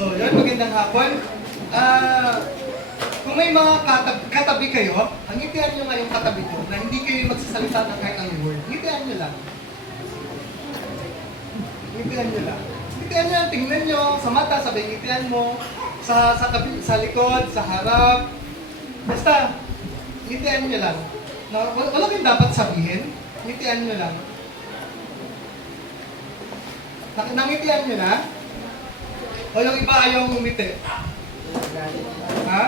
So, yun, magandang hapon. Kung may mga katabi kayo, ngitian nyo nga yung katabi ko na hindi kayo magsasalita ng kahit ang word. Ngitian nyo lang. Ngitian nyo lang. Ngitian nyo lang, tingnan nyo, sa mata, sabay ngitian mo, sa likod, sa harap. Basta, ngitian nyo lang. Wala kayong dapat sabihin, ngitian nyo lang. Nangitian nyo na? O yung iba ayaw umiti? Ha?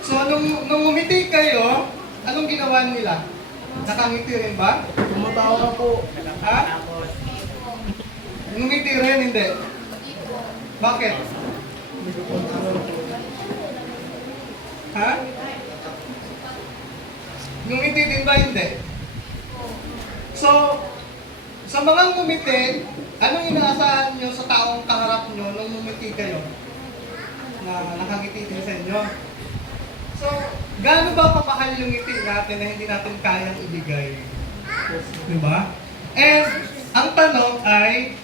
So, nung umiti kayo, anong ginawa nila? Nakangiti rin ba? Tumatawa po. Ha? Ngumiti rin, hindi? Bakit? Ha? Ngumiti din ba, hindi? So, sa mga ngumiti, anong inaasahan nyo sa taong kaharap nyo nung ngumiti kayo? Na nakangiti din sa inyo. So, gaano ba kapahal yung ngiti natin na hindi natin kayang ibigay? Diba? And, ang tanong ay,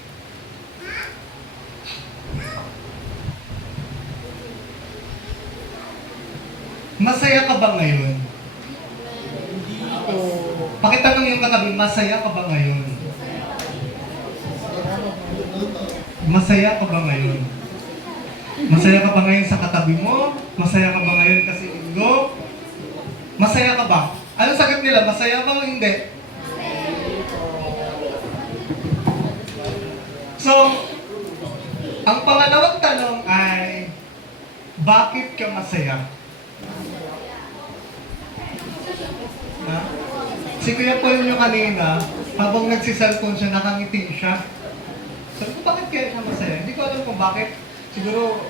masaya ka ba ngayon? Hindi po. Pakitanong yung katabi, masaya ka ba ngayon? Masaya ka ba ngayon? Masaya ka ba ngayon sa katabi mo? Masaya ka ba ngayon kasi linggo? Masaya ka ba? Anong sagot nila? Masaya ba o hindi? So, ang pangalawang tanong ay, bakit ka masaya? Ha? Si Kuya Paul nyo kanina, habang nagsiselfone siya, nakangiti siya. Sabi ko, bakit kaya siya masaya? Hindi ko alam kung bakit. Siguro,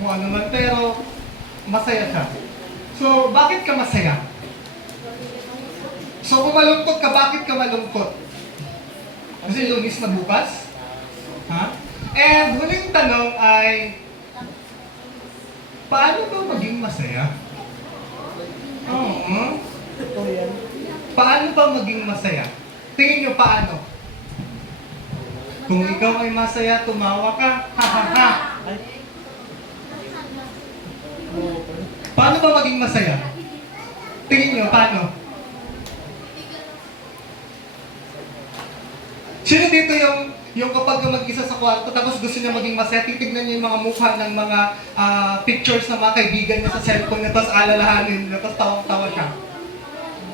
kung ano man, pero masaya siya. So, bakit ka masaya? So, kung malungkot ka, bakit ka malungkot? Kasi Lunis na bukas? Ha? And huling tanong ay, paano ba maging masaya? Oo. Ito yan. Paano ba maging masaya? Tingin nyo paano? Kung ikaw ay masaya, tumawa ka, ha ha ha. Ay. Paano ba maging masaya? Tingin nyo, paano? Sino dito yung kapag mag-isa sa kwarto tapos gusto niya maging masaya, titignan niya yung mga mukha ng mga pictures ng mga kaibigan niya sa cellphone niya, tapos alalahanin niya, tapos tawang-tawa siya.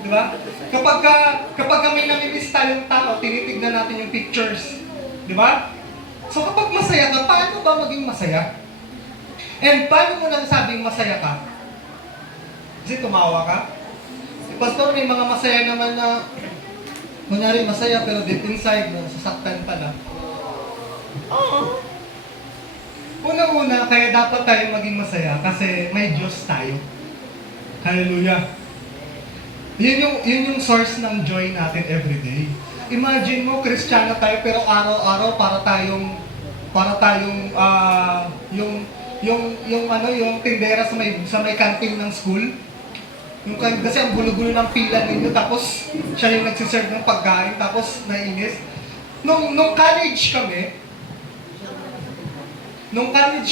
Di ba? Kapag may namimiss tayong tao, tinitignan natin yung pictures. Di ba? So kapag masaya ka, paano ba maging masaya? And paano mo nasabing masaya ka? Kasi tumawa ka? Si Pastor, may mga masaya naman na kunyari masaya pero deep inside mo, sasaktan pala. Oo. Una-una, kaya dapat tayo maging masaya kasi may Diyos tayo. Hallelujah. Yun yung source ng joy natin everyday. Imagine mo, Kristiyano tayo pero araw-araw para tayong yung tindera sa may canteen ng school. Kasi ang gulo-gulo ng pila ninyo, tapos siya yung nagsiserve ng pagkain, tapos nainis. Nung college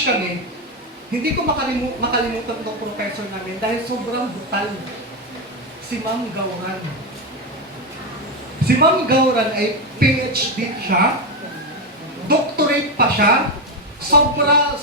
kami, hindi ko makalimutan itong professor namin dahil sobrang brutal. Si Ma'am Gauran. Si Ma'am Gauran ay PhD siya, doctorate pa siya, sobra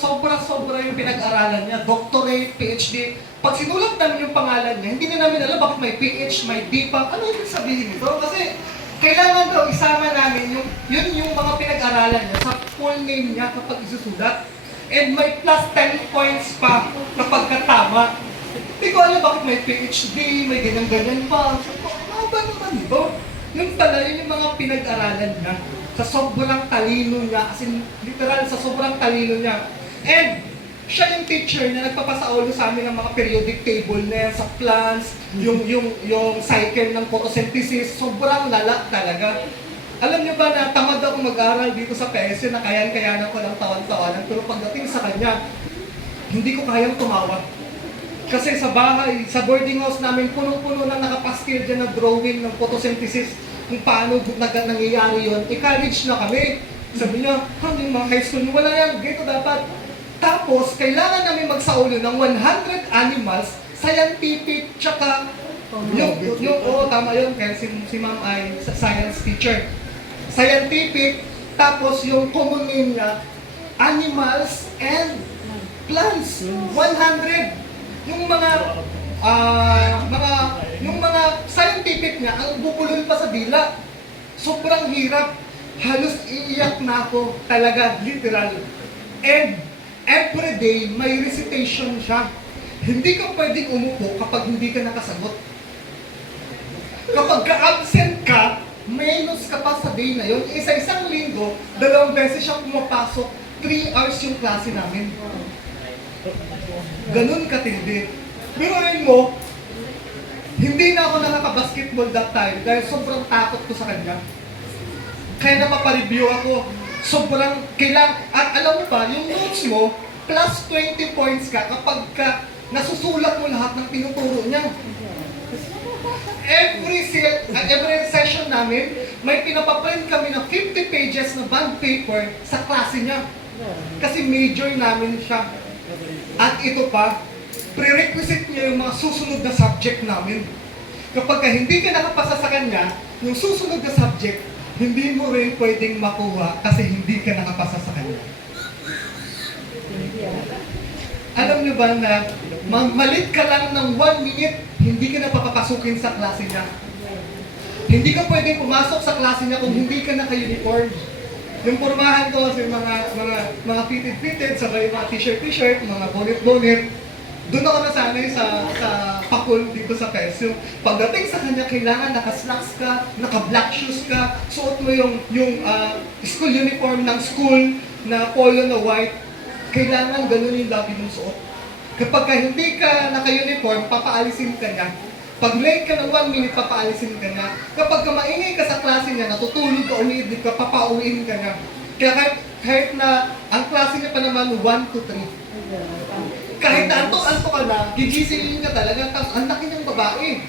yung pinag-aralan niya, doctorate, PhD. Pag sinulat namin yung pangalan niya, hindi na namin alam bakit may PH, may D pa. Ano yung sabihin nito? Kasi kailangan daw isama namin yung mga pinag-aralan niya sa full name niya kapag isusulat. And may plus 10 points pa kapag katama. Hindi ko alam bakit may PhD, may ganyan-ganyan pa. Sabi ko, ano ba naman ito? Yung pala, yun yung mga pinag-aralan niya. Sa sobrang talino niya, kasi literal sa sobrang talino niya. And siya yung teacher na nagpapasaulo sa amin ng mga periodic table na yan, sa plants, yung cycle ng photosynthesis, sobrang lala talaga. Alam niyo ba na tamad ako mag-aral dito sa PSU na kayan-kayanan ko ng tawan-tawanan, pero pagdating sa kanya, hindi ko kayang tumawa. Kasi sa bahay, sa boarding house namin, punong-puno na nakapastil dyan na drawing ng photosynthesis, kung paano nangyayari yun. I-college na kami. Sabi niya, yung mga high school, wala yan, ganito dapat. Tapos, kailangan namin magsaulo ng 100 animals, scientific, tsaka tama yun, kaya si ma'am ay science teacher. Scientific, tapos yung common name niya, animals and plants. 100. Yung mga scientific niya, ang bubulol pa sa dila. Sobrang hirap. Halos iiyak na ako. Talaga, literal. And every day, may recitation siya. Hindi ka pwedeng umupo kapag hindi ka nakasagot. Kapag ka-absent ka, minus ka pa sa day na yun. Isa-isang linggo, 2 beses siyang pumapasok. 3 hours yung klase namin. Ganun katindi. Pero ayun mo, hindi na ako nakaka-basketball that time dahil sobrang takot ko sa kanya. Kaya napapareview ako. Sobrang at alam mo ba, yung notes mo, plus 20 points ka kapag nasusulat mo lahat ng tinuturo niya. Every session namin, may pinapaprint kami ng 50 pages na bond paper sa klase niya. Kasi major namin siya. At ito pa, prerequisite niya yung mga susunod na subject namin. Kapag hindi ka nakapasa sa kanya, yung susunod na subject, hindi mo rin pwedeng makuha kasi hindi ka nakapasa sa kanya. Alam niyo ba na malit ka lang ng 1 minute, hindi ka na papapasukin sa klase niya. Hindi ka pwedeng pumasok sa klase niya kung hindi ka naka-uniform. Yung pormahan ko kasi mga fitted, sabay mga t-shirt, mga bonnet. Doon ako nasanay sa pakul dito sa PES. Pagdating sa kanya, kailangan naka-slacks ka, naka-black shoes ka, suot mo yung school uniform ng school na polo na white. Kailangan ganun yung lagi mong suot. Kapag hindi ka naka-uniform, papaalisin ka niya. Pag late ka ng 1 minute, papaalisin ka niya. Kapag maingay ka sa klase niya, natutulog ka, umiidip ka, papauwiin ka niya. Kaya kahit na ang klase niya pa naman 1 to 3. Kahit na antok-antok ka na, gigisingin ka talaga, tapos ang laki niyang babae.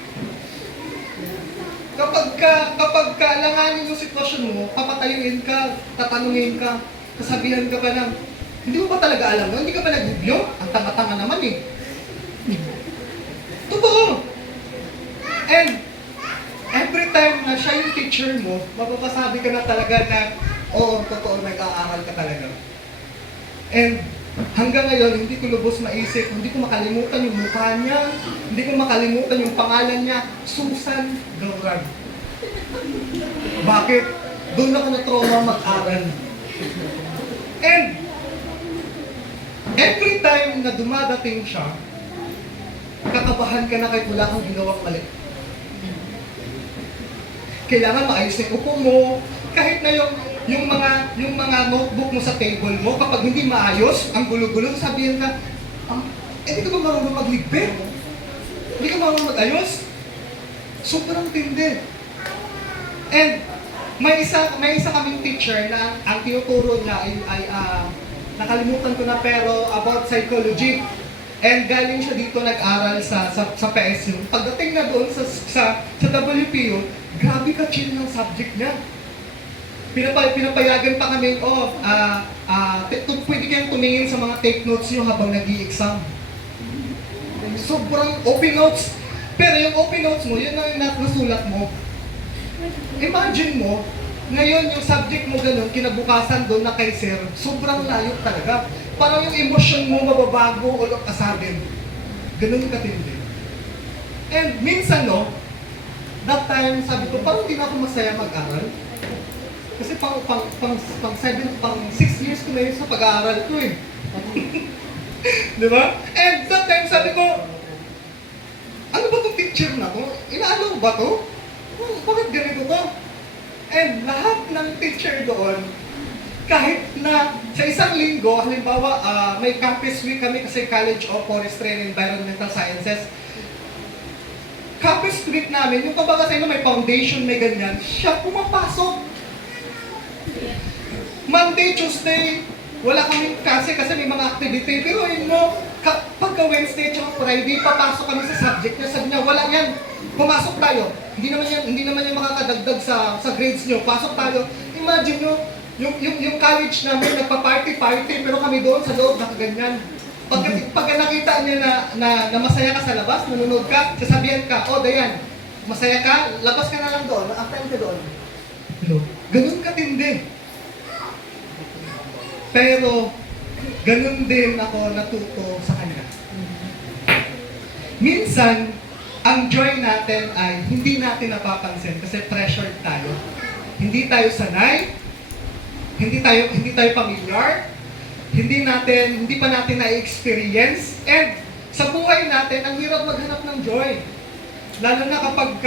Kapag kailanganin yung sitwasyon mo, papatayuin ka, tatanungin ka, kasabihan ka pa ng, hindi mo ba talaga alam mo? Hindi ka ba nag-review? Ang tanga-tanga naman eh. Totoo! And every time na siya yung teacher mo, mapapasabi ka na talaga na, oo, totoo, nag-aaral ka talaga. And hanggang ngayon, hindi ko lubos maisip, hindi ko makalimutan yung mukha niya, hindi ko makalimutan yung pangalan niya, Susan Gaurag. Bakit? Doon ako na-trauma mag-aral. And every time na dumadating siya, kakabahan ka na kahit wala kang ginawang mali. Kailangan maayos na yung upo mo, kahit na yung mga notebook mo sa table mo, kapag hindi maayos, ang gulo-gulo, sabihin ka, hindi ka ba marunong magligpit? Hindi ka marunong mag-ayos? Sobrang tindi. And may isa kaming teacher na ang tinuturo niya ay nakalimutan ko na pero about psychology. And galing siya dito nag-aral sa PSU. Pagdating na doon sa WPU, grabe ka chill ng subject niya. Pinapayagan pa kami, pwede kayong tumingin sa mga take notes niyo habang nag-i-exam. Sobrang open notes. Pero yung open notes mo, yun ang nasulat mo. Imagine mo, ngayon yung subject mo ganun, kinabukasan doon na kay sir, sobrang layo talaga. Parang yung emosyon mo mababago o kasabin. Ganun katindi. And minsan that time sabi ko, parang hindi na ako masaya mag-aral. Kasi pang 6 years ko na yun sa pag-aaral ko eh. Di ba? And that time sabi ko, ano ba itong teacher na to? Inaalaw ba to? Bakit ganito to? And lahat ng teacher doon, kahit na sa isang linggo, halimbawa, may campus week kami kasi College of Forestry and Environmental Sciences. Campus week namin, yung kumbaga sa inyo may foundation, may ganyan, siya pumapasok. Monday, Tuesday, wala kaming kasi may mga activity. Pero yun mo, pagka Wednesday at Friday, papasok kami sa subject niya. Sabi niya, wala yan. Pumasok tayo. Hindi naman yan makakadagdag sa grades niyo. Pasok tayo. Imagine nyo, Yung college namin, nagpa-party-party, pero kami doon sa loob, nakaganyan. Pag nakita niya na masaya ka sa labas, nanonood ka, sasabihan ka, oh Dayan, masaya ka, labas ka na lang doon, attend ka doon. Hello? Ganun katindi. Pero, ganun din ako natuto sa kanya. Minsan, ang joy natin ay hindi natin napapansin kasi pressured tayo. Hindi tayo sanay, hindi tayo familiar, hindi pa natin na-experience, and sa buhay natin, ang hirap maghanap ng joy. Lalo na kapag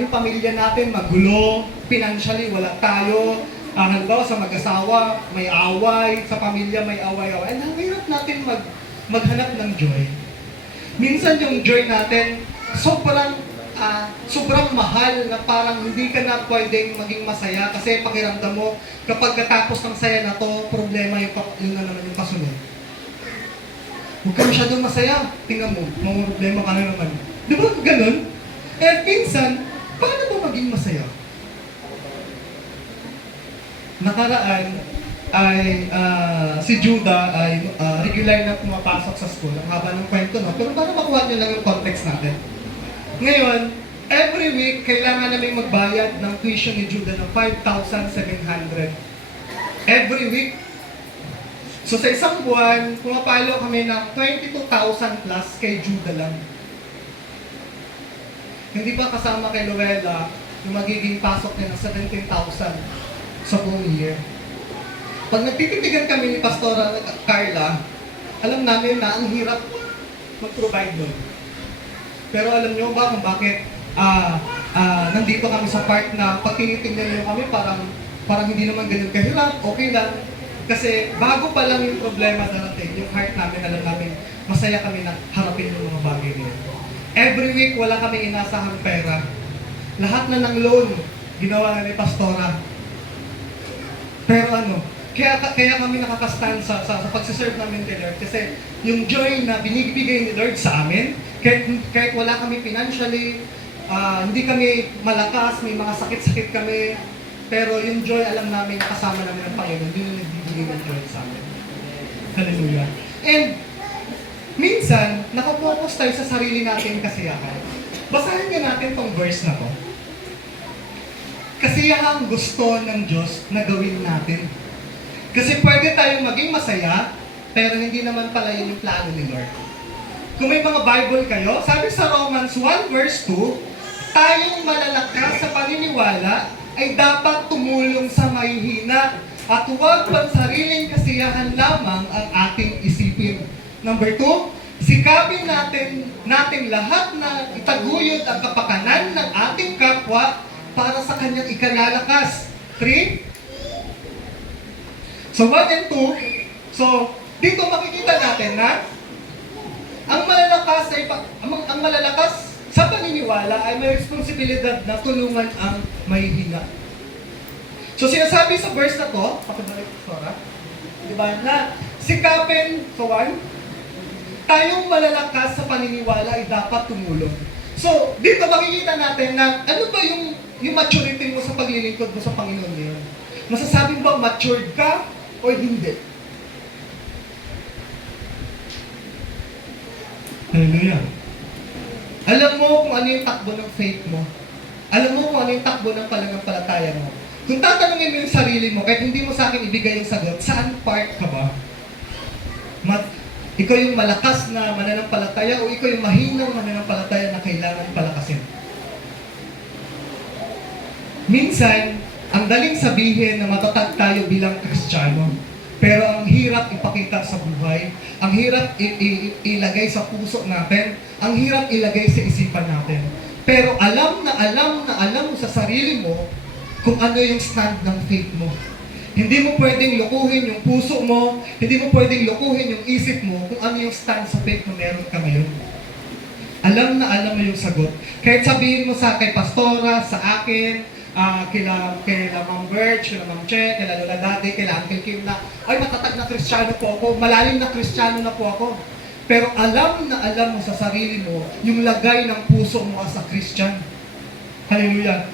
yung pamilya natin magulo, financially wala tayo, halimbawa sa mag-asawa, may away, sa pamilya may away-away, and ang hirap natin maghanap ng joy. Minsan yung joy natin, sobrang mahal na parang hindi ka na pwedeng maging masaya kasi pakiramdam mo, kapag katapos ng saya na to, problema yung na naman yung kasunod. Huwag ka masyadong masaya. Tingnan mo, mga problema ka na naman. Di ba ganun? Eh, minsan, paano ba maging masaya? Nakaraan ay si Judah ay regular na pumapasok sa school. Ang haba ng kwento, no? Pero para makuha nyo lang yung context natin. Ngayon, every week, kailangan namin magbayad ng tuition ni Judah ng 5,700. Every week. So sa isang buwan, pumapalo kami ng 22,000 plus kay Judah lang. Hindi pa kasama kay Luella yung magiging pasok niya ng 17,000 sa buong year. Pag nagtititigan kami ni Pastora Carla, alam namin na ang hirap mag-provide doon. Pero alam nyo ba kung bakit nandito kami sa part na pag tinitingnan nyo kami parang hindi naman ganun kahirap, okay lang. Kasi bago pa lang yung problema darating, yung heart namin, alam namin, masaya kami na harapin yung mga bagay nila. Every week, wala kami inasahang pera. Lahat na ng loan, ginawa na ni Pastora. Pero kaya kami nakakastand sa pagsiserve namin kay Lord. Kasi yung joy na binibigay ni Lord sa amin, kahit wala kami financially, hindi kami malakas, may mga sakit-sakit kami, pero yung joy, alam namin, kasama namin ang Panginoon, hindi yung nagbibigay ng joy sa amin. Hallelujah. And, minsan, nakapokus tayo sa sarili natin kasiyahan. Basahin nga natin tong verse na to. Kasiyahan gusto ng Diyos na gawin natin. Kasi pwede tayong maging masaya, pero hindi naman pala yun yung plano ni Lord. Kung may mga Bible kayo, sabi sa Romans 1 verse 2, tayong malalakas sa paniniwala ay dapat tumulong sa mahihina at huwag pansariling kasiyahan lamang ang ating isipin. Number 2, sikapin natin lahat na itaguyod ang kapakanan ng ating kapwa para sa kanyang ikalalakas. 3, so 1 and 2, so dito makikita natin na ang malalakas sa paniniwala ay may responsibilidad na tulungan ang mahihina. So sinasabi sa verse na to, pakibalik Sora, diba, na sikapin, so 1, tayong malalakas sa paniniwala ay dapat tumulong. So dito makikita natin na ano ba yung maturity mo sa paglilingkod mo sa Panginoon ngayon. Masasabi mo ba matured ka o hindi? Hallelujah. Alam mo kung ano yung takbo ng faith mo. Alam mo kung ano yung takbo ng pananampalataya mo. Kung tatanungin mo yung sarili mo, kahit hindi mo sa akin ibigay yung sagot, saan part ka ba? Ikaw yung malakas na mananampalataya o ikaw yung mahinang mananampalataya na kailangan palakasin? Minsan, ang daling sabihin na matatag tayo bilang Kristiyano, pero ang hirap ipakita sa buhay, ang hirap ilagay sa puso natin, ang hirap ilagay sa isipan natin. Pero alam mo sa sarili mo kung ano yung stand ng faith mo. Hindi mo pwedeng lukuhin yung puso mo, hindi mo pwedeng lukuhin yung isip mo kung ano yung stand sa faith mo meron ka ngayon. Alam mo yung sagot. Kahit sabihin mo kay Pastora, sa akin, kila Ma'am Birch, kila Ma'am Che, kila Lola Daddy, kila Uncle Kim na, ay matatag na Kristiyano po ako, malalim na Kristiyano na po ako. Pero alam mo sa sarili mo yung lagay ng puso mo as a Christian. Hallelujah.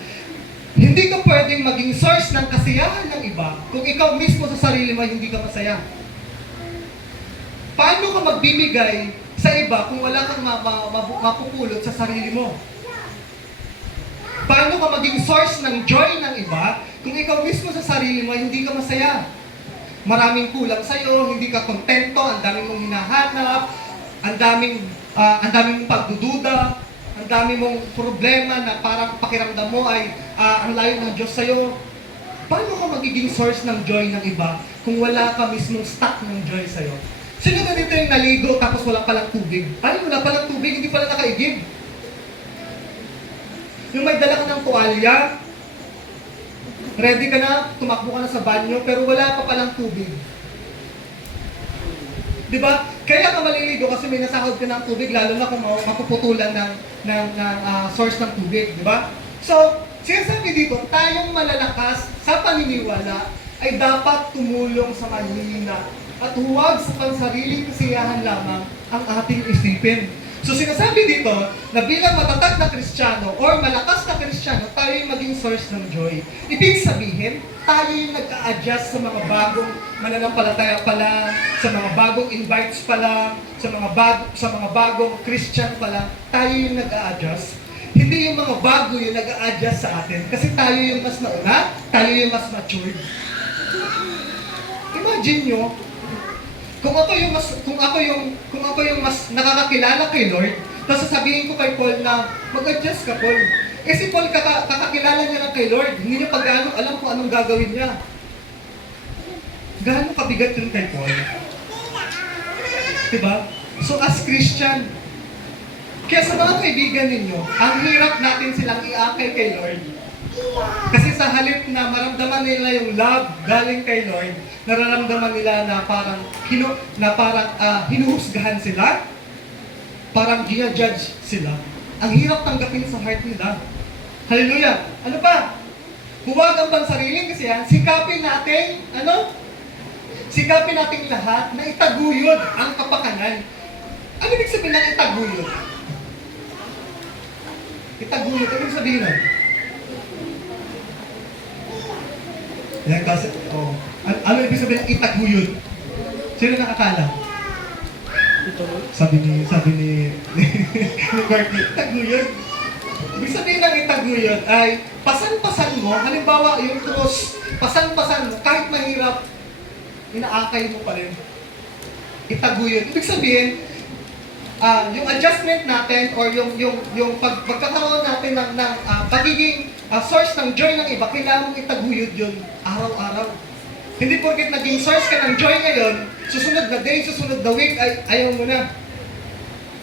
Hindi ka pwedeng maging source ng kasiyahan ng iba kung ikaw mismo sa sarili mo ay hindi ka masaya. Paano ka magbibigay sa iba kung wala kang mapupulot sa sarili mo? Paano ka maging source ng joy ng iba kung ikaw mismo sa sarili mo ay hindi ka masaya? Maraming kulang sa'yo, hindi ka kontento, ang daming mong hinahanap, ang daming mong pagdududa, ang dami mong problema na parang pakiramdam mo ay ang layo ng Diyos sa'yo. Paano ka magiging source ng joy ng iba kung wala ka mismong stock ng joy sa'yo? Sino na dito yung naligo tapos wala palang tubig? Paano wala palang tubig, hindi pala nakaigib? Yung may dala ka ng tuwalya, ready ka na, tumakbo ka na sa banyo, pero wala pa palang tubig. Diba? Kaya ka maliligo kasi may nasahod ka ng tubig, lalo na kung mapuputulan ng source ng tubig. Diba? So, sinasabi dito, tayong malalakas sa paniniwala ay dapat tumulong sa mahihina at huwag sa pansariling kasiyahan lamang ang ating isipin. So sinasabi dito na bilang matatag na Kristiyano or malakas na Kristiyano, tayo yung maging source ng joy. Ibig sabihin, tayo yung nag-a-adjust sa mga bagong mananampalataya pa lang, sa mga bagong invites pa lang, sa mga bagong Christian pa lang, tayo yung nag-a-adjust. Hindi yung mga bago yung nag-a-adjust sa atin. Kasi tayo yung mas nauna, tayo yung mas matured. Imagine nyo, kung ako yung mas nakakakilala kay Lord, tapos sasabihin ko kay Paul na mag-adjust ka, Paul. Eh si Paul kakakilala niya lang kay Lord, hindi niya pag alam kung anong gagawin niya. Gaano kabigat yun kay Paul? Diba? So as Christian, kaya sa mga kaibigan ninyo, ang hirap natin silang iakay kay Lord. Kasi sa halip na maramdaman nila yung love galing kay Lord, nararamdaman nila na parang hinuhusgahan sila, parang gia-judge sila. Ang hirap tanggapin sa heart nila. Hallelujah! Ano pa? Huwag ang pansariling kasi yan, sikapin natin lahat na itaguyod ang kapakanan. Ano ibig sabihin ng itaguyod? Itaguyod, ano ibig sabihin nun? Yan kasi, ano ibig sabihin ng itaguyod? Sino nakakala? Sabi ni Courtney, itaguyod. Ibig sabihin ng itaguyod ay pasan-pasan mo, halimbawa yung cross, pasan-pasan mo, kahit mahirap, inaakay mo pa rin. Itaguyod. Ibig sabihin, yung adjustment natin or yung pagkakaroon natin ng pagiging source ng joy ng iba, kailangan mong itaguyod yun araw-araw. Hindi porket naging source ka ng joy ngayon, susunod na day, susunod na week, ay ayaw mo na.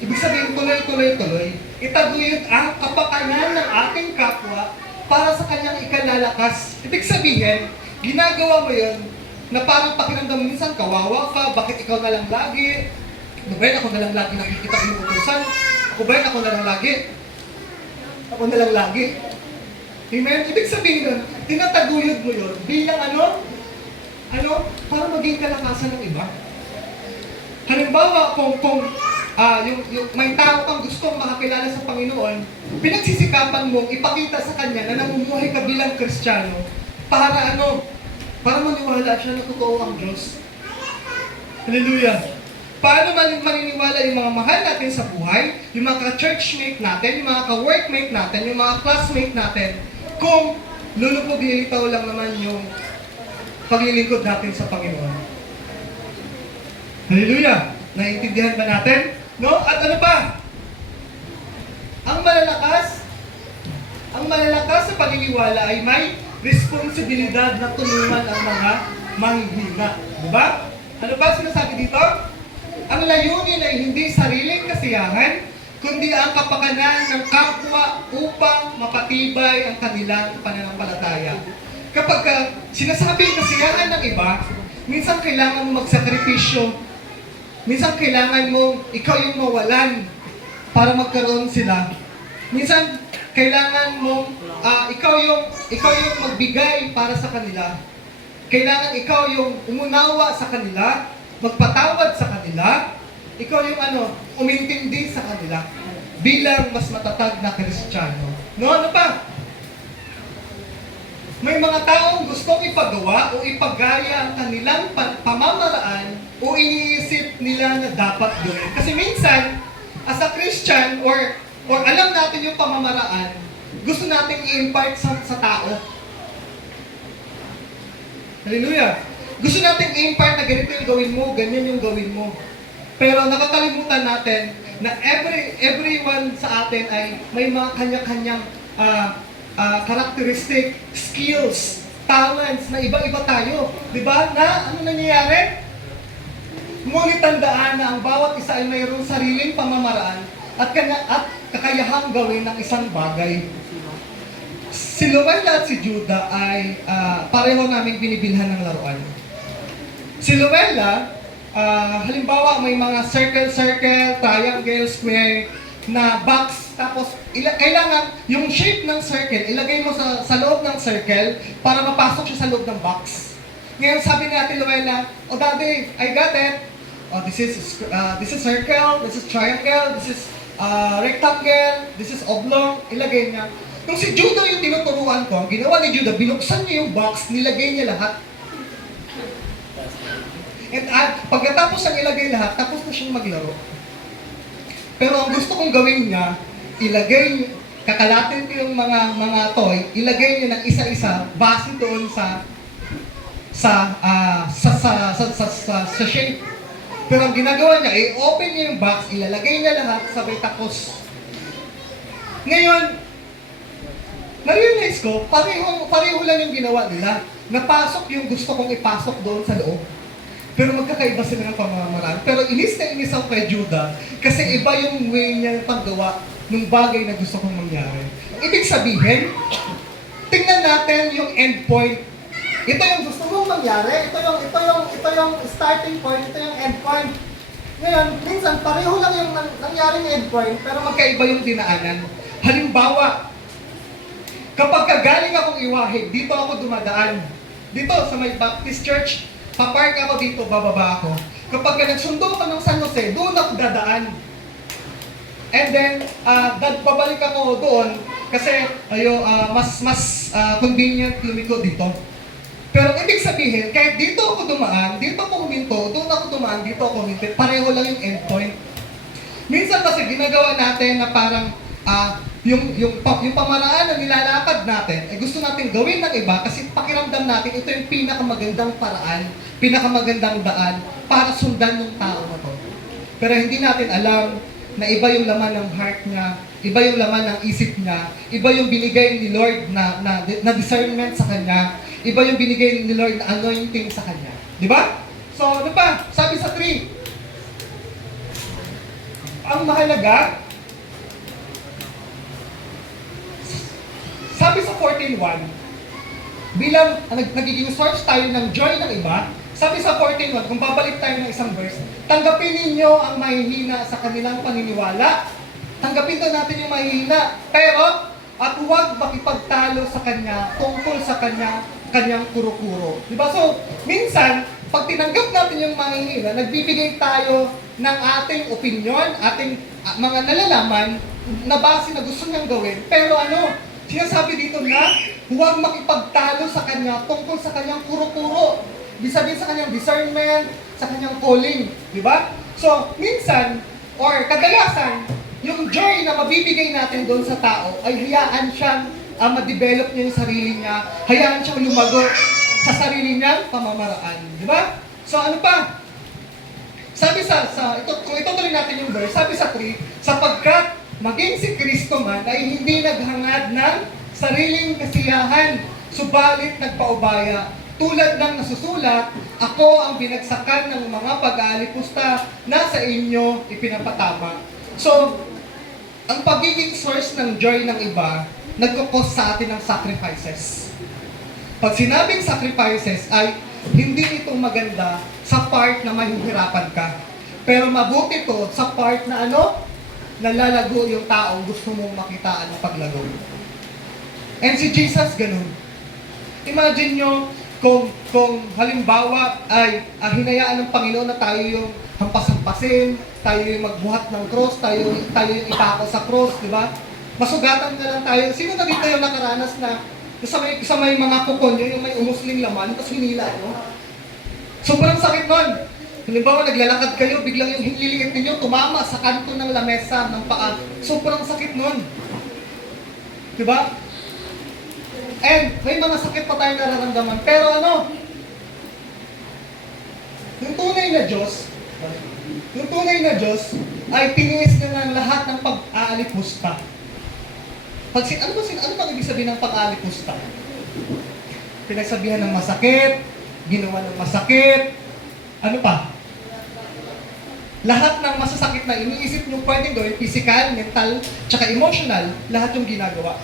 Ibig sabihin, tuloy. Itaguyod ang kapakanan ng ating kapwa para sa kanyang ikalalakas. Ibig sabihin, ginagawa mo yun na parang pakiramdam minsan kawawa ka, bakit ikaw na lang lagi? Ano ba yun? Ako na lang lagi nakikita ko yung utusan? Ako ba yun? Ako na lang lagi? Ako na lang lagi? Amen? Ibig sabihin nun, tinataguyod mo yun bilang para maging kalakasan ng iba. Halimbawa, kung yung may tao kang gustong makakilala sa Panginoon, pinagsisikapan mong ipakita sa kanya na namumuhay ka bilang Kristiyano para maniwala siya na totoo ang Diyos. Hallelujah! Paano maniniwala yung mga mahal natin sa buhay, yung mga ka-churchmate natin, yung mga ka-workmate natin, yung mga classmate natin, kung lulubog lilitaw lang naman yung paglilingkod natin sa Panginoon. Hallelujah! Naiintindihan ba natin? No? At ano pa? Ang malalakas sa paniniwala ay may responsibilidad na tulungan ang mga manghihina. Diba? Ano ba sinasabi dito? Ang layunin ay hindi sariling kasiyahan, kundi ang kapakanan ng kapwa upang mapatibay ang kanilang pananampalataya. Kapag sinasabing kasiyahan ng iba, minsan kailangan mo magsakripisyo. Minsan kailangan mo ikaw yung mawalan para magkaroon sila. Minsan kailangan mo ikaw yung magbigay para sa kanila. Kailangan ikaw yung umunawa sa kanila, magpatawad sa kanila, ikaw yung umintindi sa kanila bilang mas matatag na Kristiyano. No, ano pa? may mga taong gustong ipagawa o ipagaya ang kanilang pamamaraan o iniisip nila na dapat gawin. Kasi minsan, as a Christian or alam natin yung pamamaraan, gusto nating i-impart sa tao. Hallelujah! Gusto nating i-impart na ganito yung gawin mo, ganyan yung gawin mo. Pero nakakalimutan natin na everyone sa atin ay may mga kanya-kanyang characteristic, skills, talents na iba-iba tayo. Di ba? Na ano nangyayari? Ngunit tandaan na ang bawat isa ay mayroong sariling pamamaraan at kakayahang gawin ng isang bagay. Si Luella at si Judah ay pareho naming binibilhan ng laruan. Si Luella, halimbawa may mga circle, triangle, square na box, tapos kailangan yung shape ng circle, ilagay mo sa loob ng circle para mapasok siya sa loob ng box. Ngayon sabi ni Ate Luella, "Oh Daddy, I got it. Oh, this is circle, this is triangle, this is rectangle, this is oblong." Ilagay niya. Nung si Judah yung tinuturuan ko, ang ginawa ni Judah, binuksan niya yung box, nilagay niya lahat. And pagkatapos ang ilagay lahat, tapos na siyang maglaro. Pero ang gusto kong gawin niya, kakalatin ko yung mga toy, ilagay niya ng isa-isa base doon sa shape. Pero ang ginagawa niya, i-open niya yung box, ilalagay niya lahat, sabay tapos. Ngayon, na-realize ko, pareho lang yung ginawa nila. Napasok yung gusto kong ipasok doon sa loob. Pero magkakaiba sila ng pamamaraan. Pero inis na inis ako kay Judah kasi iba yung way niya paggawa ng bagay na gusto kong mangyari. Ibig sabihin, tingnan natin yung end point. Ito yung gusto mong mangyari, ito yung starting point, ito yung end point. Ngayon, minsan pareho lang yung nangyaring end point pero magkaiba yung dinaanan. Halimbawa, kapag kagaling akong iwahig, dito ako dumadaan. Dito sa may Baptist Church, papark ako dito, bababa ako. Kapag nagsundo ka ng San Jose, doon ako dadaan. And then, babalik ako doon kasi mas convenient lumiko dito. Pero ibig sabihin, kahit dito ako dumaan, dito ako huminto, doon ako dumaan, dito ako huminto, pareho lang yung endpoint. Minsan kasi ginagawa natin na parang yung pamaraan na nilalakad natin, gusto natin gawin ng iba kasi pakiramdam natin ito yung pinakamagandang paraan, pinakamagandang daan para sundan yung tao na to. Pero hindi natin alam na iba yung laman ng heart niya, iba yung laman ng isip niya, iba yung binigay ni Lord na discernment sa kanya, iba yung binigay ni Lord na anointing sa kanya. Di ba? So, ano pa? Sabi sa 3, ang mahalaga, sabi sa 14.1, bilang nagiging source tayo ng joy ng iba, sabi sa 14.1, kung babalik tayo ng isang verse, tanggapin ninyo ang mahihina sa kanilang paniniwala. Tanggapin daw natin yung mahihina. Pero, at huwag makipagtalo sa kanya tungkol sa kanyang kuro-kuro. Diba? So, minsan, pag tinanggap natin yung mahihina, nagbibigay tayo ng ating opinion, ating mga nalalaman na base na gusto niyang gawin. Pero sinasabi dito na huwag makipagtalo sa kanya tungkol sa kanyang kuro-kuro. Ibig sabihin sa kanyang discernment, sa kanyang calling. Di ba? So, minsan, or kadalasan, yung joy na mabibigay natin doon sa tao ay hayaan siyang ma-develop niya yung sarili niya, hayaan siyang lumago sa sarili niyang pamamaraan. Di ba? So, ano pa? Sabi kung itutuloy natin yung verse, sabi sa 3, sapagkat maging si Kristo man ay hindi naghangad ng sariling kasiyahan, subalit nagpaubaya. Tulad ng nasusulat, ako ang binagsakan ng mga pag-aalipusta na sa inyo ipinapatama. So, ang pagiging source ng joy ng iba, nagkukos sa atin ng sacrifices. Pag sinabing sacrifices ay hindi ito maganda sa part na mahihirapan ka. Pero mabuti ito sa part na nalalago yung taong gusto mong makitaan ng paglago. And si Jesus ganun. Imagine nyo kung halimbawa ay hinayaan ng Panginoon na tayo yung hampas-hampasin, tayo yung magbuhat ng cross, tayo yung ipako sa cross, di ba? Masugatan na lang tayo. Sino na dito yung nakaranas na Sa may mga kuko nyo, yung may umusling laman, tapos hinila nyo. Sobrang sakit nun. Halimbawa, naglalakad kayo, biglang yung hinliliit ninyo tumama sa kanto ng lamesa ng paa. Sobrang sakit nun. Diba? And may mga sakit pa tayong nararamdaman. Pero ano? Yung tunay na Diyos ay tiniis na ng lahat ng pag-aalipusta. Ano ba ibig sabihin ng pag-aalipusta? Pinagsabihan ng masakit, ginawa ng masakit, ano pa? Lahat ng masasakit na iniisip nyo pwedeng gawin, physical, mental, tsaka emotional, lahat yung ginagawa.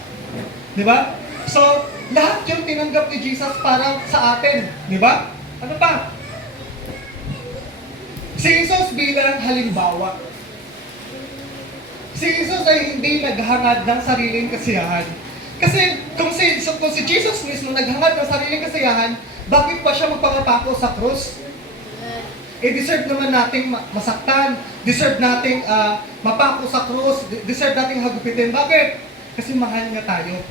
Di ba? So, lahat yung tinanggap ni Jesus para sa atin. Di ba? Ano pa? Si Jesus bilang halimbawa. Si Jesus ay hindi naghangad ng sariling kasiyahan. Kasi kung si Jesus mismo naghangad ng sariling kasiyahan, bakit pa siya magpapako sa krus? Deserve naman nating masaktan, deserve nating mapako sa krus, deserve nating hagupitin. Bakit? Kasi mahal niya tayo.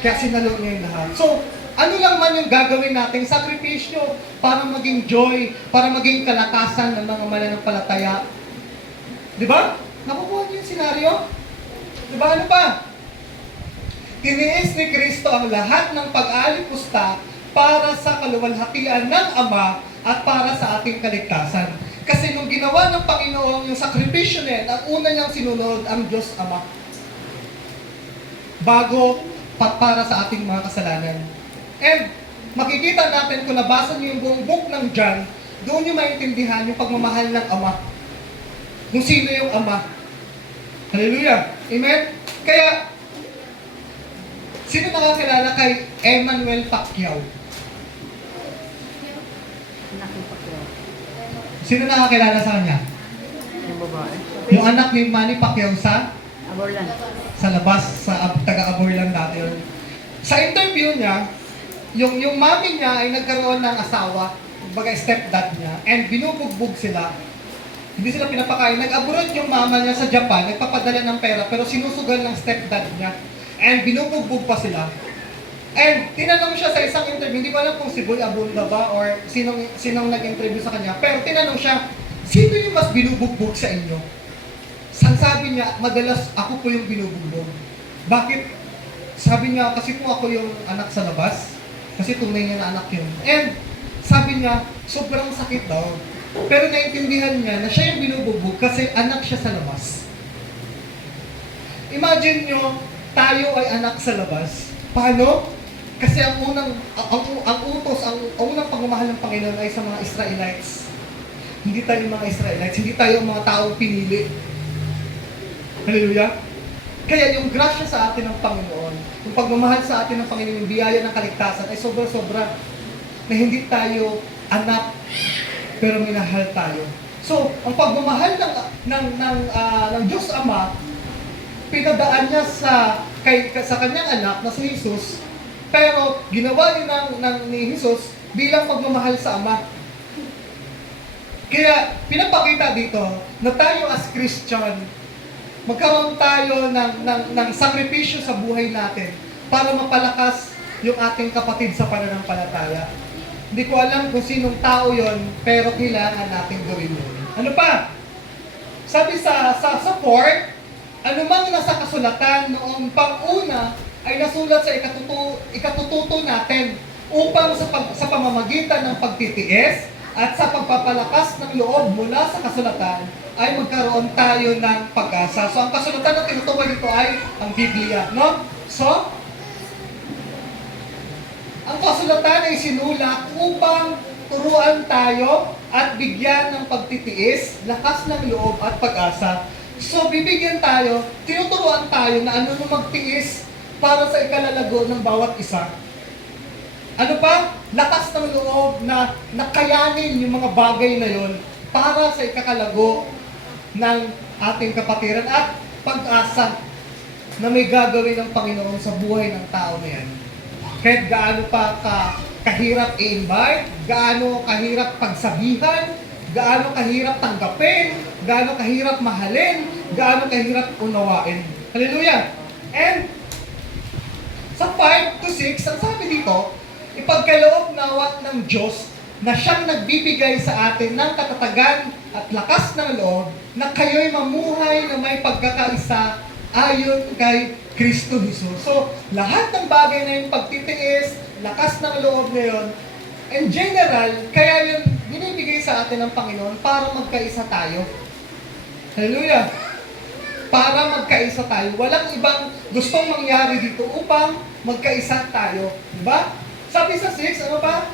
Kaya sinalo niya yung lahat. So, ano lang man yung gagawin nating sakripisyo para maging joy, para maging kalakasan ng mga mananampalataya. Di ba? Nakukuha niyo yung senaryo? Di ba? Ano pa? Tiniis ni Kristo ang lahat ng pag-aalipusta para sa kaluwalhatian ng Ama at para sa ating kaligtasan. Kasi nung ginawa ng Panginoon yung sakripisyo niya, ang una niyang sinunod ang Diyos Ama. Bago para sa ating mga kasalanan. And makikita natin kung nabasa niyo yung buong book ng John, doon niyo maintindihan yung pagmamahal ng Ama. Kung sino yung Ama. Hallelujah! Amen? Kaya, sino nakakilala kay Emmanuel Pacquiao? Sino nakakilala sa kanya? Yung babae. Yung anak ni Manny Pacquiao sa Aborlan. labas, sa taga-Aborlan dati yun. Sa interview niya, yung mami niya ay nagkaroon ng asawa, baga stepdad niya, and binubugbog sila. Hindi sila pinapakain. Nag-abroad yung mama niya sa Japan, nagpapadala ng pera, pero sinusugal ng stepdad niya. And binubugbog pa sila. And tinanong siya sa isang interview, hindi ko alam kung si Boy Abunda ba or sinong nag-interview sa kanya, pero tinanong siya, sino yung mas binubugbog sa inyo? Sabi niya, madalas ako po yung binubugbog. Bakit? Sabi niya, kasi po ako yung anak sa labas. Kasi tunay niya na anak yun. And sabi niya, sobrang sakit daw. Pero naintindihan niya na siya yung binubugbog kasi anak siya sa labas. Imagine nyo, tayo ay anak sa labas. Paano? Kasi ang unang pagmamahal ng Panginoon ay sa mga Israelites. Hindi tayo mga Israelites, hindi tayo mga taong pinili. Hallelujah! Kaya yung grasya sa atin ng Panginoon, yung pagmamahal sa atin ng Panginoon, yung biyaya ng kaligtasan ay sobra-sobra na hindi tayo anak, pero minahal tayo. So, ang pagmamahal ng Diyos Ama, pinadaan niya sa kanyang anak na si Jesus, pero ginawa niya ni Jesus bilang pagmamahal sa Ama. Kaya pinapakita dito na tayo as Christian, magkaroon tayo ng sakripisyo sa buhay natin para mapalakas yung ating kapatid sa pananampalataya. Hindi ko alam kung sinong tao yon, pero kailangan natin gawin yun. Ano pa? Sabi sa 4, anumang nasa kasulatan noong pang-una ay nasulat sa ikatututo natin upang sa pamamagitan ng pagtitiis at sa pagpapalakas ng loob mula sa kasulatan ay magkaroon tayo ng pag-asa. So, ang kasulatan na tinutukoy dito ay ang Biblia, no? So, ang kasulatan ay sinulat upang turuan tayo at bigyan ng pagtitiis, lakas ng loob at pag-asa. So, bibigyan tayo, tinuturuan tayo na ano nung magtiis para sa ikalalago ng bawat isa. Ano pa? Lakas ng loob na nakayanin yung mga bagay na yon para sa ikakalago ng ating kapatiran at pag-asa na may gagawin ng Panginoon sa buhay ng tao na yan. Kahit gaano pa kahirap i-invite, gaano kahirap pagsabihan, gaano kahirap tanggapin, gaano kahirap mahalin, gaano kahirap unawain. Hallelujah! And Sa 5 to 6, ang sabi dito, ipagkaloob nawa ng Diyos na siyang nagbibigay sa atin ng katatagan at lakas ng loob na kayo'y mamuhay na may pagkakaisa ayon kay Kristo Jesus. So, lahat ng bagay na yung pagtitiis, lakas ng loob na yun, in general, kaya yun binibigay sa atin ng Panginoon para magkaisa tayo. Hallelujah! Para magkaisa tayo. Walang ibang gustong mangyari dito upang magkaisa tayo. Diba? Sabi sa 6, ano ba?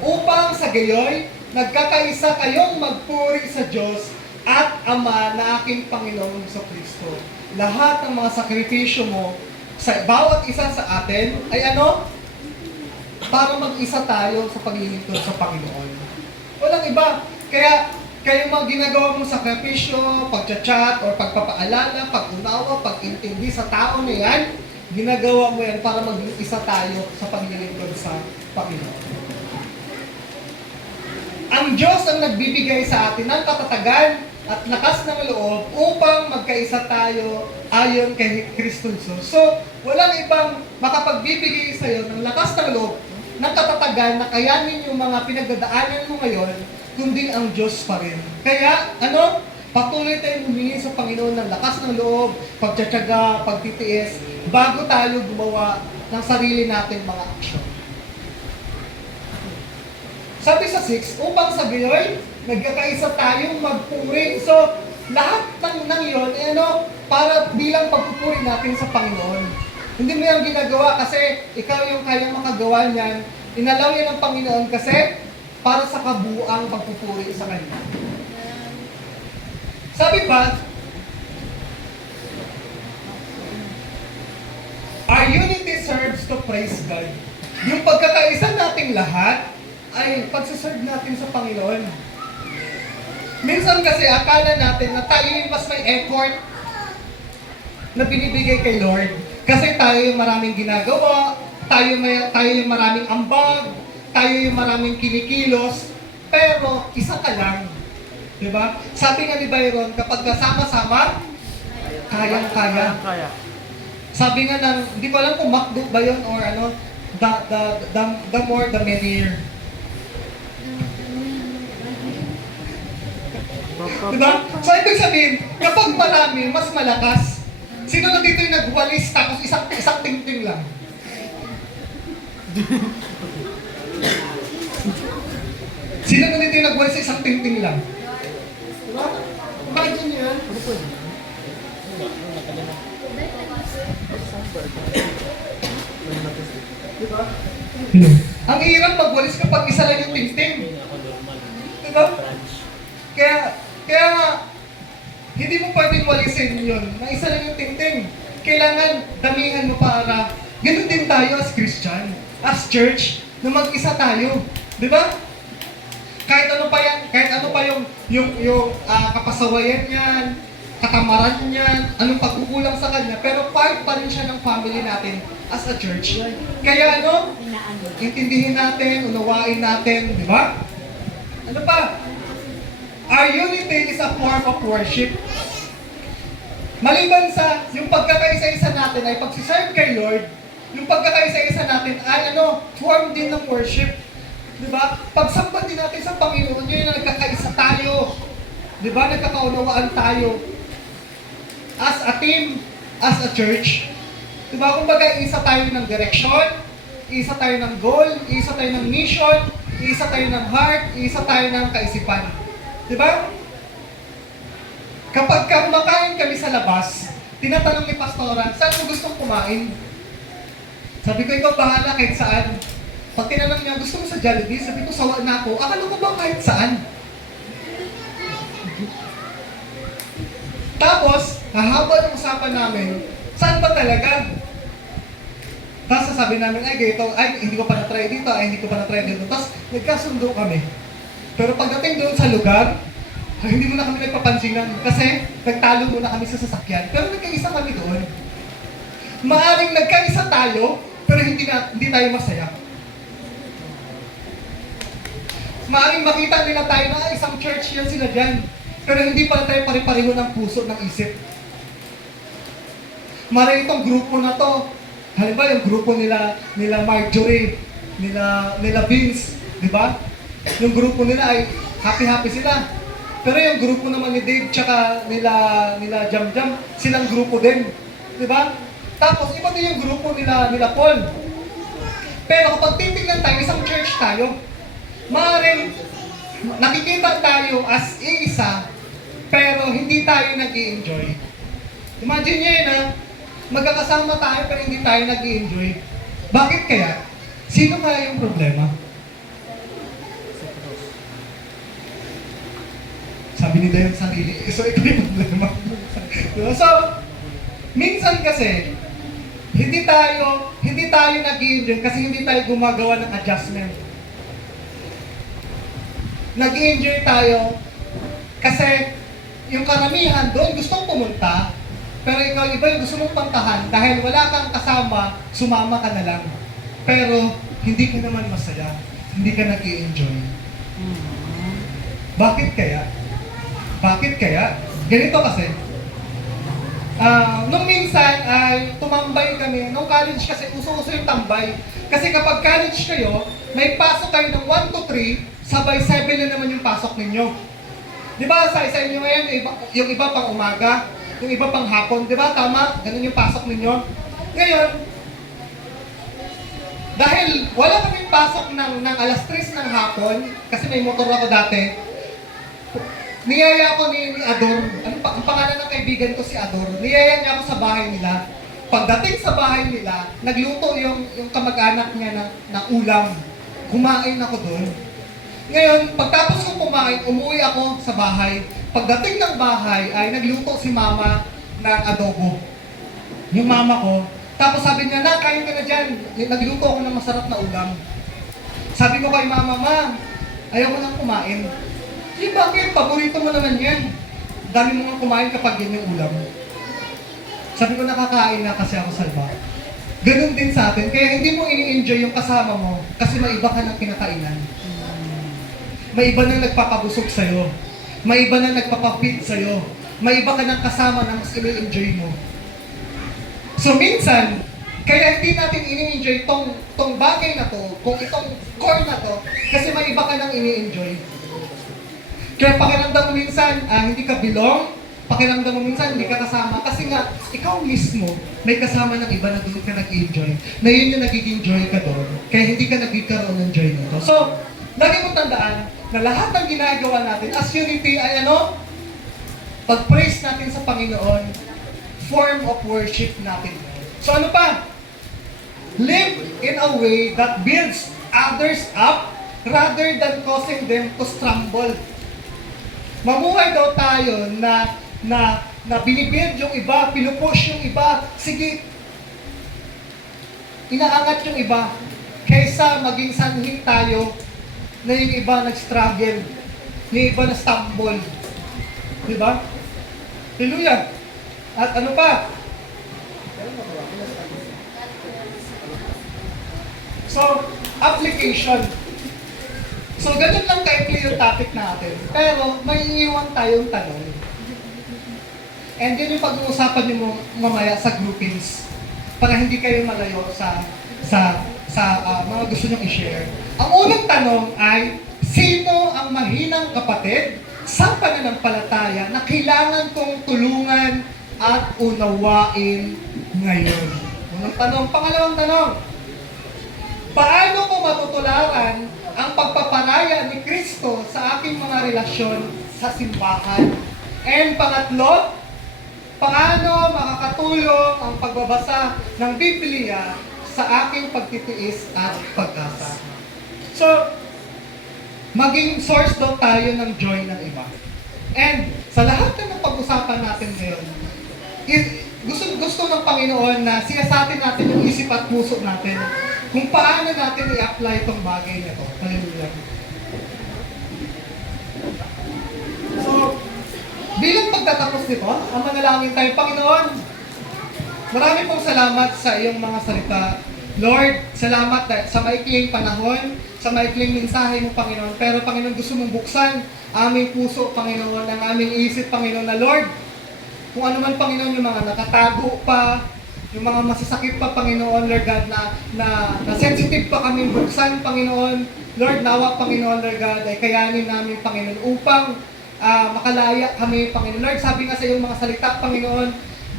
Upang sa gayoy, nagkakaisa kayong magpuri sa Diyos at Ama na aking Panginoong Kristo. Lahat ng mga sakripisyo mo sa bawat isa sa atin ay ano? Para mag-isa tayo sa paglilingkod sa Panginoon. Walang iba. Kaya mga ginagawa mong sakripisyo, pagchat-chat, o pagpapaalala, pag-unawa, pag-intindi sa tao na yan, ginagawa mo yan para mag-isa tayo sa paglilingkod sa Panginoon. Ang Diyos ang nagbibigay sa atin ng katatagan at lakas ng loob upang magkaisa tayo ayon kay Kristo Jesus. So, walang ibang makapagbibigay sa iyo ng lakas ng loob, ng katatagan na kayanin yung mga pinagdadaanan mo ngayon, kundi ang Diyos pa rin. Kaya, patuloy tayong humingi sa Panginoon ng lakas ng loob, pagtsatsaga, pagtitiis, bago tayo gumawa ng sarili natin mga aksyon. Sabi sa 6, upang sa gayoy, nagkakaisa tayong magpuri. So, lahat ng yun, para bilang pagpupuri natin sa Panginoon. Hindi mo yung ginagawa kasi ikaw yung kayang makagawa niyan. Inalaw yan ng Panginoon kasi para sa kabuuang pagpupuri sa Kanya. Sabi pa, our unity serves to praise God. Yung pagkakaisa nating lahat ay pagsaserve natin sa Panginoon. Minsan kasi akala natin na tayo yung mas may effort na binibigay kay Lord. Kasi tayo yung maraming ginagawa, tayo yung maraming ambag, tayo yung maraming kinikilos, pero isa ka lang. Diba? Sabi nga ni Byron, kapag kasama-sama, kayang-kaya. Sabi nga ng, hindi ko alam kung MacBook ba yun or the more the merrier. Diba? So, ibig sabihin, kapag marami, mas malakas. Sino na dito yung nagwalis tapos isang ting-ting lang? Sino na dito yung nagwalis isang ting-ting lang? Diba? Bakit yun yan? Diba? Ang hirap magwalis kapag isa lang yung ting-ting. Diba? Kaya nga, hindi mo pwedeng walisin yun na isa lang yung ting-ting. Kailangan damihan mo para, ganun din tayo as Christian, as church, na mag-isa tayo. Di ba? Kahit ano pa yung kapasawayan niyan, katamaran niyan, anong pagkukulang sa kanya, pero part pa rin siya ng family natin as a church. Kaya intindihin natin, unawain natin, di ba? Ano pa? Our unity is a form of worship. Maliban sa yung pagkakaisa-isa natin ay pagsiserve kay Lord, yung pagkakaisa-isa natin ay form din ng worship. Diba? Pagsamba din natin sa Panginoon, yun na nagkakaisa tayo. Diba? Nagkakaunawaan tayo. As a team, as a church. Diba? Kumbaga, isa tayo ng direction, isa tayo ng goal, isa tayo ng mission, isa tayo ng heart, isa tayo ng kaisipan. Diba? Kapag kumakain kami sa labas, tinatanong ni Pastora, saan mo gustong kumain? Sabi ko, ikaw bahala kahit saan. Pag tinanong niya, gusto mo sa Jollibee? Sabi ko, sawa na ako. Akala ko ba kahit saan? Tapos, hahaba ng usapan namin, saan ba talaga? Tapos sasabi namin, hindi ko pa na-try dito, hindi ko pa na-try dito. Tapos, nagkasundo kami. Pero pagdating doon sa lugar, hindi mo na kami nagpapansinan kasi nagtalo muna kami sa sasakyan. Pero nagkaisa kami doon. Maaring nagkaisa tayo, pero hindi tayo masaya. Maaring makita nila tayo na isang church yan sila dyan. Pero hindi pala tayo pare-pareho ng puso, ng isip. Maaring itong grupo na to, Halimbawa, yung grupo nila Marjorie, nila Vince, di ba? Yung grupo nila ay happy-happy sila. Pero yung grupo naman ni Dave tsaka nila Jam Jam, silang grupo din. Di ba? Tapos, iba din yung grupo nila Paul. Pero kapag titignan tayo, isang church tayo, maaaring nakikita tayo as iisa, pero hindi tayo nag-i-enjoy. Imagine nyo yun ha, magkakasama tayo pero hindi tayo nag-i-enjoy. Bakit kaya? Sino kaya yung problema? Sabi ni Dayon sarili, so ito yung problema. So, minsan kasi, hindi tayo nag-i-enjoy kasi hindi tayo gumagawa ng adjustment. Nag-i-enjoy tayo kasi yung karamihan doon gustong pumunta, pero ikaw iba yung gusto mong pantahan dahil wala kang kasama, sumama ka na lang. Pero hindi ka naman masaya, hindi ka nag-i-enjoy. Bakit kaya? Bakit kaya? Ganito kasi, nung minsan ay tumambay kami, nung college kasi uso-uso yung tambay. Kasi kapag college kayo, may pasok kayo ng 1 to 3, sabay 7 na naman yung pasok ninyo. Di ba sa inyo ngayon, yung iba pang umaga, yung iba pang hapon, di ba? Tama? Ganun yung pasok ninyo. Ngayon, dahil wala kaming pasok ng alas 3 ng hapon, kasi may motor ako dati, niyaya ako ni Ador, ang pangalan ng kaibigan ko si Ador, niyaya niya ako sa bahay nila. Pagdating sa bahay nila, nagluto yung kamag-anak niya ng ulam. Kumain ako doon. Ngayon, pagtapos kong kumain, umuwi ako sa bahay. Pagdating ng bahay, ay nagluto si mama ng adobo. Yung mama ko. Tapos sabi niya, na, kain ka na dyan. Nagluto ako ng masarap na ulam. Sabi ko kay mama, ma, ayaw mo nang kumain. Bakit? Paborito mo naman yan. Dami mo nga kumain kapag yan yung ulam. Sabi ko, nakakain na kasi ako salba. Ganun din sa atin. Kaya hindi mo ini-enjoy yung kasama mo kasi may iba ka ng kinakainan. May iba nang nagpapabusog sa'yo. May iba nang nagpapapit sa'yo. May iba ka ng kasama na mas ini-enjoy mo. So minsan, kaya hindi natin ini-enjoy tong bagay na to, kung itong core na to, kasi may iba ka nang ini-enjoy. Kaya pakiramdam mo minsan, hindi ka belong, pakiramdam mo minsan, hindi ka kasama, kasi nga, ikaw mismo, may kasama ng iba na doon ka nag-enjoy, na yun yung nagiging joy ka doon, kaya hindi ka nagkikaroon ng joy nito. So, lagi mo tandaan, na lahat ng ginagawa natin as unity ay ano? Pag-praise natin sa Panginoon, form of worship natin. So ano pa? Live in a way that builds others up rather than causing them to stumble. Mamuhay daw tayo na binibuild yung iba, pinupush yung iba, sige, inaangat yung iba, kaysa maging sanhi tayo na yung iba nag-struggle, yung iba na-stumble. Diba? Hallelujah! At ano pa? So, application. So, ganun lang ka-clear yung topic natin. Pero, may iiwan tayong tanong. And yun yung pag-uusapan nyo mamaya sa groupings para hindi kayo malayo sa mga gusto nyong i-share. Ang unang tanong ay, sino ang mahinang kapatid sa pananampalataya na kailangan kong tulungan at unawain ngayon? Unang tanong. Pangalawang tanong, paano ko matutularan ang pagpaparaya ni Kristo sa aking mga relasyon sa simbahan? And pangatlo, paano makakatulong ang pagbabasa ng Biblia sa aking pagtitiis at pag-asa? So, maging source daw tayo ng joy ng iba. And sa lahat ng pag-usapan natin ngayon, gusto ng Panginoon na siyasatin natin yung isip at puso natin kung paano natin i-apply itong bagay na ito. Hallelujah. So, bilang pagtatapos nito, ang manalangin tayo, Panginoon, marami pong salamat sa iyong mga salita. Lord, salamat sa maikling panahon, sa maikling mensahe mo, Panginoon. Pero, Panginoon, gusto mong buksan aming puso, Panginoon, ang aming isip, Panginoon, na Lord, kung ano man, Panginoon, yung mga nakatago pa, yung mga masasakit pa, Panginoon, Lord God, na sensitive pa kami buksan, Panginoon. Lord, nawa, Panginoon, Lord God, ay kayanin namin, Panginoon, upang makalaya kami, Panginoon. Lord, sabi nga sa iyong mga salita, Panginoon,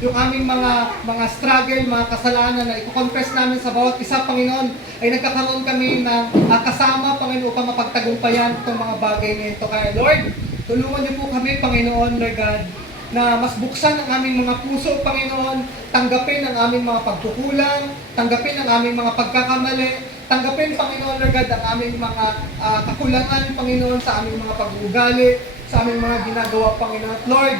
yung aming mga struggle, mga kasalanan na i-confess namin sa bawat isa, Panginoon, ay nagkakaroon kami ng kasama, Panginoon, upang mapagtagumpayan itong mga bagay na ito. Kaya, Lord, tulungan niyo po kami, Panginoon, Lord God, na mas buksan ang aming mga puso, Panginoon, tanggapin ang aming mga pagkukulang, tanggapin ang aming mga pagkakamali, tanggapin, Panginoon, Lord God, ang aming mga kakulangan, Panginoon, sa aming mga pag-uugali, sa aming mga ginagawa, Panginoon. At Lord,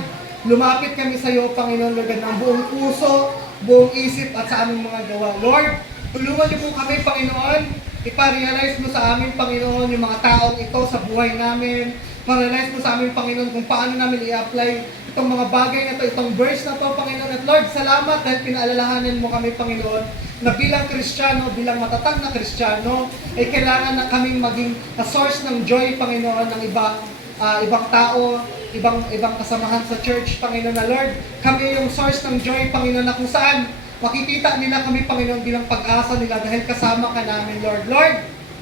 lumapit kami sa iyo, Panginoon, Lord God, ng buong puso, buong isip, at sa aming mga gawa. Lord, tulungan niyo po kami, Panginoon, iparealize mo sa amin, Panginoon, yung mga taong ito sa buhay namin. Pa-realize mo sa amin, Panginoon, kung paano namin i-apply itong mga bagay na ito, itong verse na ito, Panginoon. At Lord, salamat dahil pinaalalahanan mo kami, Panginoon, na bilang Kristiyano, bilang matatag na Kristiyano, ay kailangan na kaming maging a source ng joy, Panginoon, ng ibang tao, ibang kasamahan sa church, Panginoon, na Lord, kami yung source ng joy, Panginoon, na kung saan makikita nila kami, Panginoon, bilang pag-asa nila dahil kasama ka namin, Lord. Lord,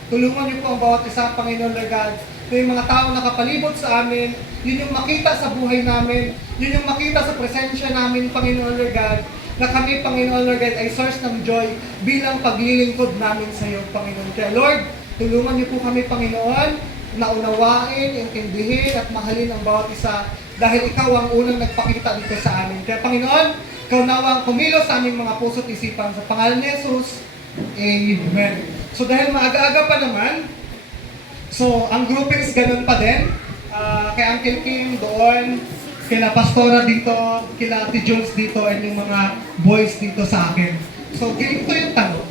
tulungan niyo po ang bawat isa, Panginoon, Lord God, na yung mga tao nakapalibot sa amin, yun yung makita sa buhay namin, yun yung makita sa presensya namin, Panginoon, Lord God, na kami, Panginoon, Lord God, ay source ng joy bilang paglilingkod namin sa iyo, Panginoon. Kaya, Lord, tulungan niyo po kami, Panginoon, na unawain, intindihin, at mahalin ang bawat isa dahil ikaw ang unang nagpakita dito sa amin. Kaya, Panginoon, ikaw nawang kumilos sa aming mga puso't isipan. Sa pangalan ni Jesus, Amen. So, dahil maaga-aga pa naman, so, ang groupings ganun pa din. Kay Uncle Kim doon, kila Pastora dito, kila Ate Jones dito, and yung mga boys dito sa akin. So, ganito yung tanong.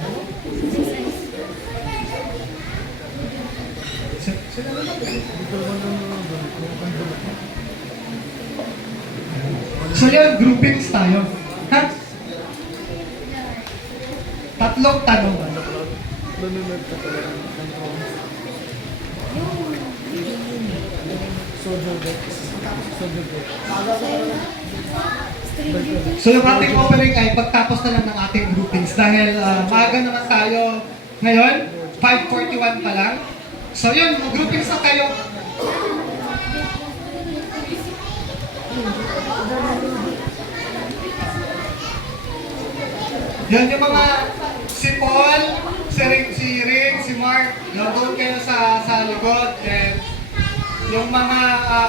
So, yan, groupings tayo. Ha? Tatlong tanong. Nanonood ka talaga ng So yung ating opening ay pagtapos na lang ng ating groupings dahil maaga naman tayo ngayon, 5:41 pa lang. So yun, groupings na kayo. Yan yung mga si Paul, si Ring, si Mark, doon kayo sa likod. And yung mga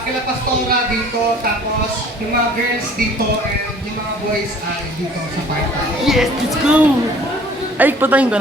kila Pastora dito, tapos yung mga girls dito, and yung mga boys ay dito sa part. Yes, let's go! Ay, patayin ko na.